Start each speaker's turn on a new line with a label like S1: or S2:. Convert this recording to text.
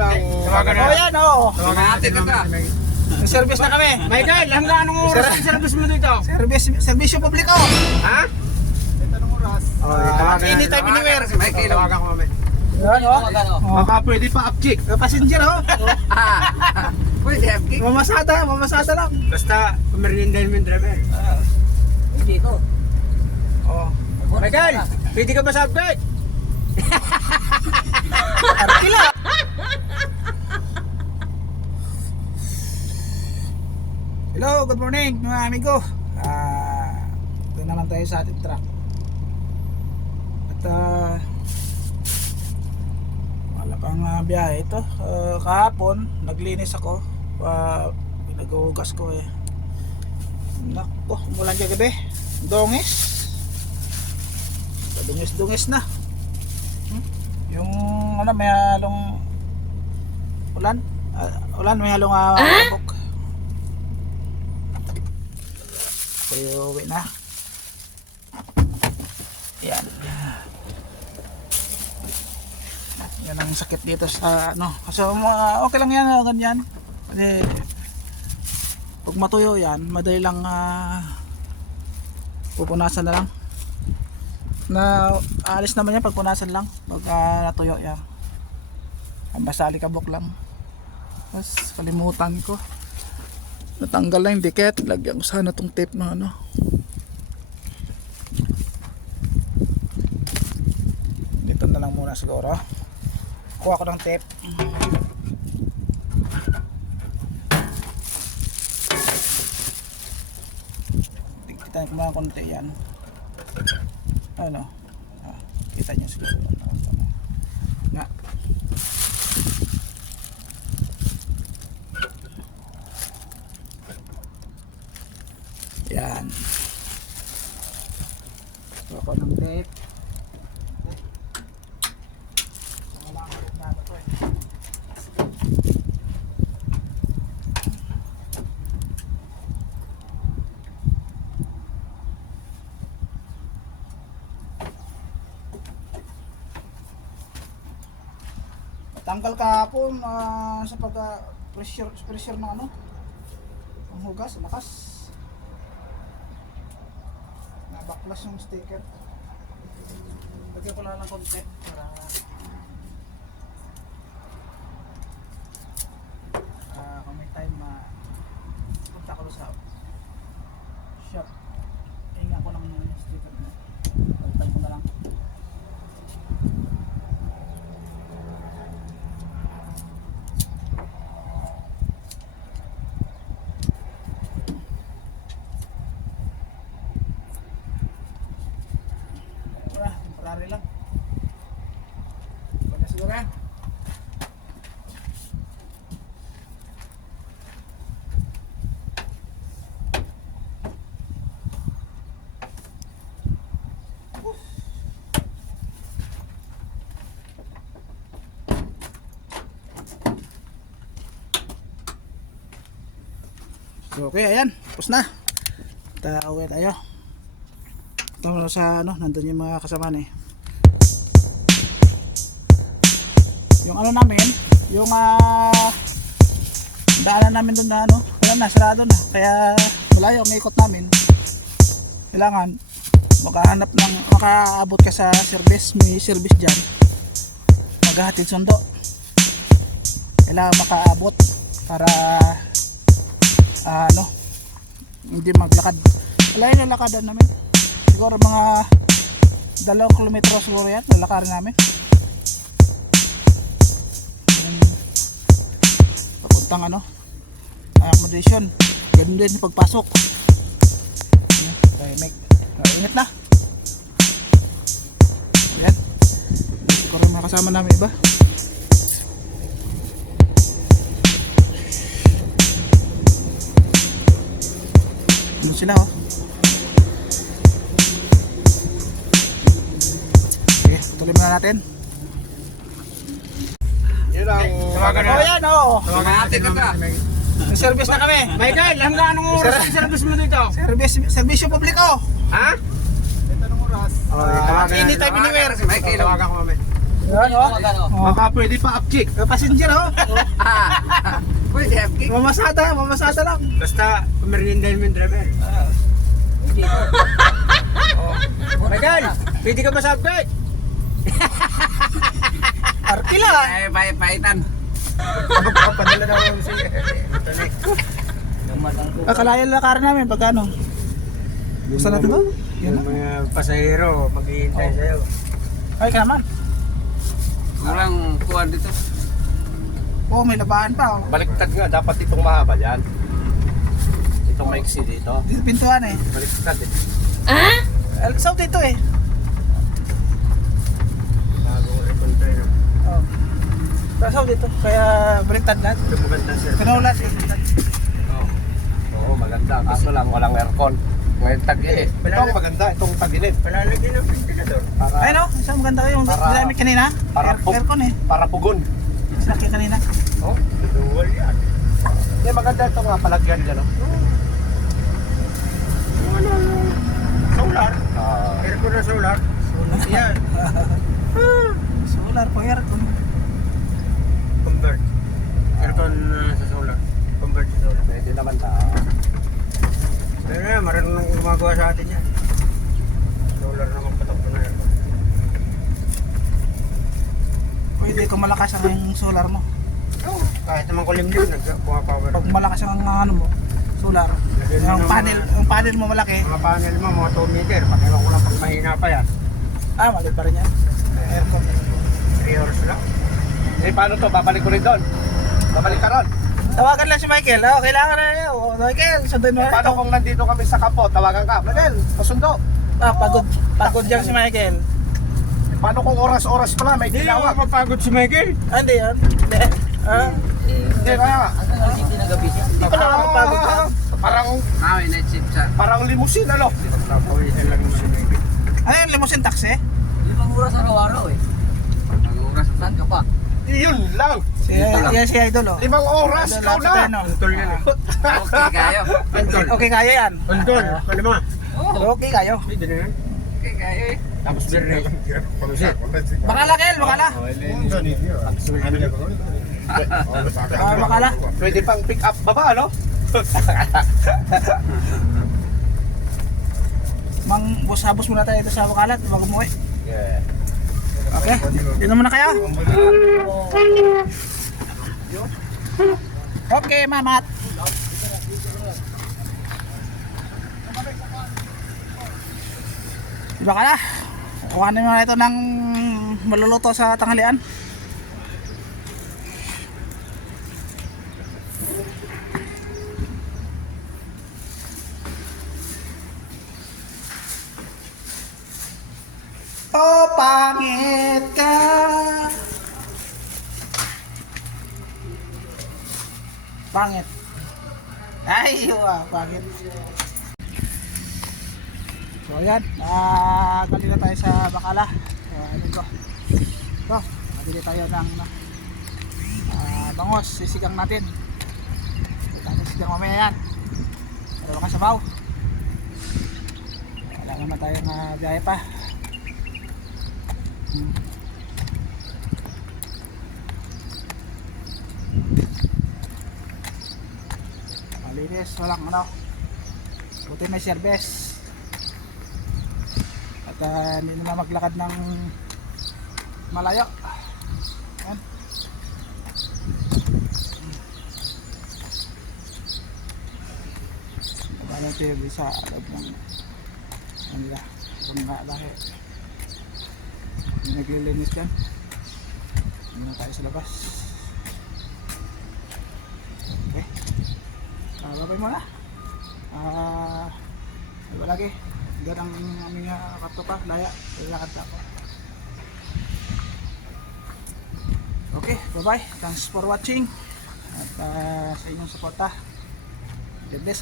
S1: Tawagan
S2: Oh, yan, oo.
S3: Mamatid ka ka.
S2: May service na kami.
S1: Michael, hanggang anong oras ang service mo dito?
S2: Service, servisyo publiko.
S1: Ha?
S2: Ah, anytime, anywhere.
S3: Michael.
S1: Tawagan ko kami.
S2: Yan, oh. Oh.
S1: Baka pwede pa upchick.
S2: May passenger, oh.
S3: Ah. Pwede, Hapki.
S2: Mamasada, mamasada lang.
S1: Basta, pamerindahin mo yung driver.
S3: Dito.
S2: Oh.
S1: Michael, pwede ka ba sa update?
S2: Arkila. Hello, good morning mga amigo. Ah, ito naman tayo sa ating truck. At ah, wala pang ah, biyahe ito. Ah, kahapon, naglinis ako. Uh, pinaghugas ko eh. Nako, umulan kagabi. Dongis. Dungis-dungis na. Hmm? Yung ano, may halong ulan. Ah, ulan, may halong uh, bubok. Tayo uwi na. Yan. Yan ang sakit dito sa ano. Kasi mga okay lang yan, ah, ganyan. Kasi pag matuyo yan, madali lang ah, pupunasan na lang. Na alis naman yan pag punasan lang. Pag ah, natuyo yan. Ang basta alikabok lang. Tapos kalimutan ko. Natanggal na yung dikit. Lagyan ko sana tong tape na ano. Dito na lang muna siguro. Kuha ko ng tape. Kita ko mga konti yan. Ano? Ah, kita nyo siguro. Nga. Yan. Ito ako ng tape. Tanggal kahapon ah, sa pag ah, pressure pressure ng ano ang hugas, lakas nabaklas yung sticker. Lagyan ko lang ng konti para ah kung may time ma punta ko sa shop hinga ko ng sticker na palitan ko na lang Wala, temporary lang. Pwede siguro yan. So, okay, ayan. Tapos na. Tawid tayo. Tama sa ano, nandun yung mga kasama eh. Yung ano namin, yung ah daanan namin doon na ano, wala na, sarado na. Kaya malayo ang ikot namin. Kailangan makahanap ng, makaabot ka sa service, may service dyan. Maghahatid sundo. Kailangan makaabot para ah, ano, hindi maglakad. Wala yung lalakadan namin. Siguro mga dalawang kilometro siguro yan lalakarin namin. Papuntang ano accommodation. Ganun din pagpasok. Okay, make uh, ingat na. Yan siguro mga kasama namin iba sila oh Sige, tuloy muna natin.
S1: Yun ang... Tawagan
S2: Oh, yan, oo.
S3: Mamatid ka ka.
S2: Service na kami.
S1: Michael, hanggang anong oras ang service mo dito?
S2: Service, servisyo publiko.
S1: Ha?
S2: Ah, anytime, anywhere.
S3: Michael.
S1: Tawagan ko kami.
S2: Yan, oh. Oh.
S1: Baka pwede pa upkick.
S2: Yung passenger, oh.
S3: Ah. Pwede half kick.
S2: Mamasada, mamasada lang.
S1: Basta pamerindahin mo yung driver. Michael, pwede ka ba sa upkick?
S2: Arkila.
S3: Ay, pay, paitan.
S1: Padala daw yung si...
S2: Akalayan lakaran namin pag ano. Saan natin to?
S1: Yung mga pasahero, maghihintay sa'yo.
S2: Ay, ka naman.
S3: Walang kuwan dito.
S2: Oh, may labahan pa. Oh.
S4: Baliktad nga, dapat itong mahaba yan. Itong maiksi dito.
S2: Dito pintuan eh.
S4: Baliktad eh.
S2: Al South dito eh.
S1: Bagong recontrainer.
S2: Oh. Sa South dito. Kaya baliktad lahat.
S1: Ito maganda sir.
S2: Pinulat. baliktad.
S4: Oo, maganda. Kaso lang, walang aircon. Ngayon tag-init.
S1: Wala
S4: Itong
S1: na.
S4: maganda, itong tag-init.
S1: Palalagyan ng ventilador.
S4: Para,
S2: Ay no, isang maganda yung
S4: Para-
S2: ginamit kanina.
S4: para
S2: Air,
S4: po-
S2: aircon eh.
S4: para pugon.
S2: Sinakya kanina.
S4: Oh,
S1: Dual yan.
S4: Hindi, maganda ito nga palagyan dyan. Oh.
S1: Yung ano, yung solar.
S4: Ah,
S1: Aircon na solar. Yan.
S2: Solar po aircon.
S1: Convert. Aircon uh, sa solar. Convert sa solar.
S4: pwede naman na.
S1: Pero yan, gumagawa sa atin yan. Solar naman patok na aircon.
S2: Pwede kung malakas ang yung solar mo.
S1: Oo. Kahit naman kulimlim, nagpuha-power.
S2: Pag malakas ang ano mo, solar. Yung
S1: ng
S2: panel, yung panel mo malaki.
S1: Mga panel mo, mga 2 meter. Pakiwan ko lang pag mahina pa yan.
S2: Ah, maliit pa rin yan. Aircon.
S1: 3 hours lang.
S4: Eh, paano to? Babalik ko rin doon. Babalik ka ron.
S2: Tawagan lang si Michael. Oh, kailangan na yun. Oh, Michael, sundin mo na
S4: Paano kung nandito kami sa kapo, tawagan ka. Manel, pasundo.
S2: Ah, pagod. Pagod dyan si Michael.
S4: Paano kung oras-oras pala may
S1: Hindi
S4: tinawag?
S1: ako mapagod si Michael.
S2: Ah, hindi yan. Hindi. Ah,
S4: Hindi kaya.
S2: hindi pa naman mapagod ka.
S4: Parang
S3: Ah, may night shift siya.
S4: parang limousine ano?
S1: Michael.
S2: Ano limousine taxi?
S3: Limang oras araw-araw eh. Limang oras. Saan ka pa?
S4: Yun lang.
S2: Si, yan si Idol, oh.
S4: Limang oras, ikaw na.
S2: no?
S1: Untol yan eh.
S3: Okay kayo.
S1: Untol.
S2: Okay, kaya yan.
S1: Untol. Ano mo?
S2: Okay, kayo.
S1: Na yan.
S3: Okay kayo eh.
S1: Tapos birne. Pusit.
S2: Bakala, Kel, bakala. Bakala.
S4: Pwede pang pick up baba, ano?
S2: Mang bus-habos muna tayo sa bakalat bago umuwi.
S4: Yeah.
S2: Okay, dito muna kayo. Okay, mamat. Diba ka na? Kuhanin mo na ito ng maluluto sa tanghalian. Oh, pangit ka. Pangit. Ay, wow, pangit. So, ayan. Ah, na tayo sa Bakala. So, ano ko. So, nabili tayo ng ah, bangos. Sisigang natin. Natin sisigang mamaya yan. Dalawa ka sabaw. Wala naman tayong uh, biyahe pa. Malinis, walang ano. Buti may service. At ah, hindi naman maglakad ng malayo. Yan. Wala yung TV sa loob ng ano nila. Kung nga lahi. Naglilinis dyan. Muna tayo sa labas. Okay. Ah, babay muna. Ah, uh, lagi. Ganang aming uh, kato pa, laya. Lalakad ako. Okay, bye-bye. Thanks for watching. At ah, sa inyong suporta. God bless.